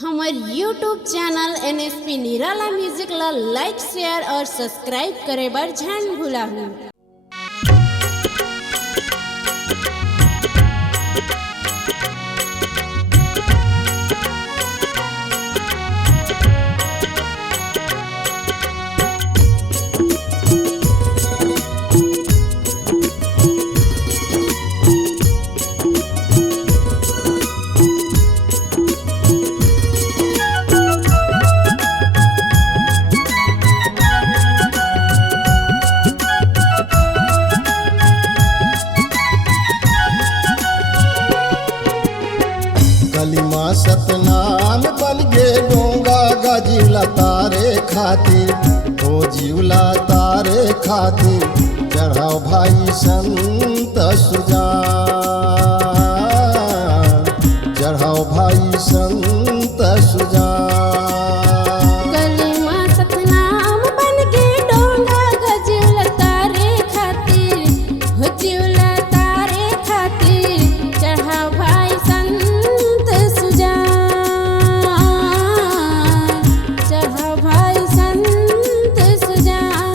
हमार YouTube channel NSP निराला music ला लाइक शेयर और सब्सक्राइब करे बर झन भुलाहू। कलिमा सतनाम बन गे डोंगा गजिला तारे खातिर हो जिवला तारे खातिर चढ़ाओ भाई संत सुजान, चढ़ाओ भाई संत सुजान। कलिमा सतनाम बन गे डोंगा गजिला तारे खातिर हो जिवला तारे खातिर चढ़ा भाई संत सुजान, चढ़ा भाई संत सुजान।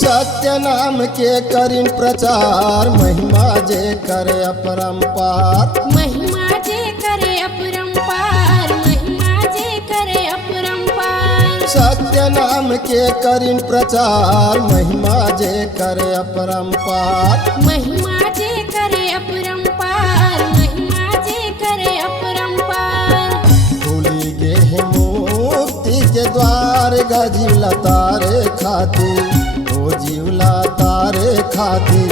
सत्य नाम के करीन प्रचार महिमा जे करे अपरंपार, महिमा जे करे अपरंपार, महिमा जे करे अपरंपार। सत्य नाम के करीन प्रचार महिमा जे करे अपरंपार, महिमा जे करे अपरंपार, महिमा जे करे अपरंपार। भूली गे है मुक्ति के द्वार गजिला तारे खातिर हो जिवला तारे खातिर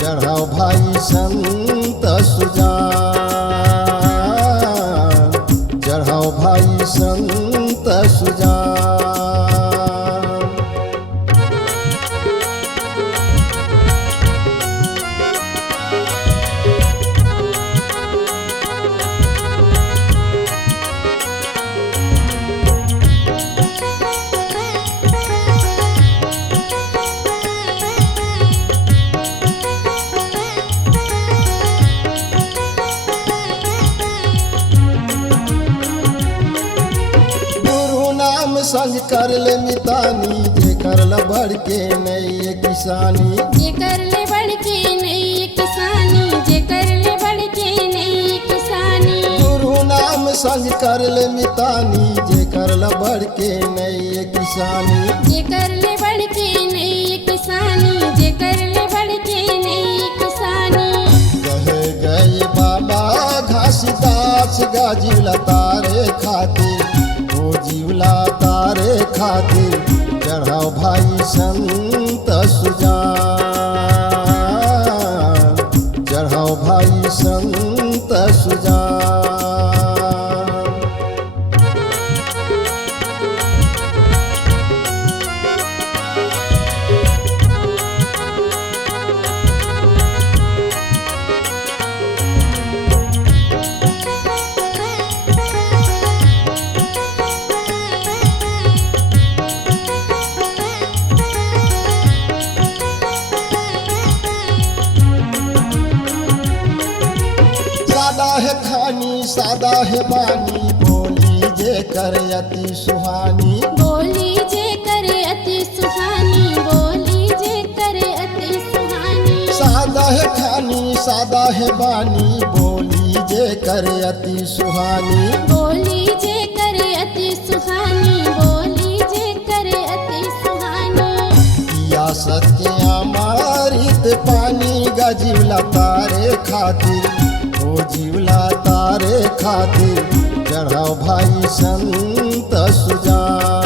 चढ़ाओ भाई संत सुजान, चढ़ाओ भाई संत सुजान। संग कर ले मितानी जे कर ल बढ़ के नई किसानी, जे कर ले बढ़ के नई किसानी, जे कर ले बढ़ के नई किसानी। गुरु नाम संग कर ले मितानी जे कर ल बढ़ के नई किसानी, जे कर ले बढ़ के नई किसानी, जे कर ले बढ़ के नई किसानी। कहे गए बाबा घासीदास गाजिला तारे खातिर हो जिवला तारे खातिर चढ़ाओ भाई संत सुजान, चढ़ाओ भाई संत सुजान। सादा है बानी बोली जे करे अति सुहानी, बोली जे करे अति सुहानी, बोली जे करे अति सुहानी। सादा है खानी सादा है बानी बोली जे करे अति सुहानी, बोली जे करे अति सुहानी, बोली जे करे अति सुहानी। पिया सत्य अमृत पानी गजिला तारे खातिर हो जिवला तारे खातिर चढ़ाओ भाई संत सुजान।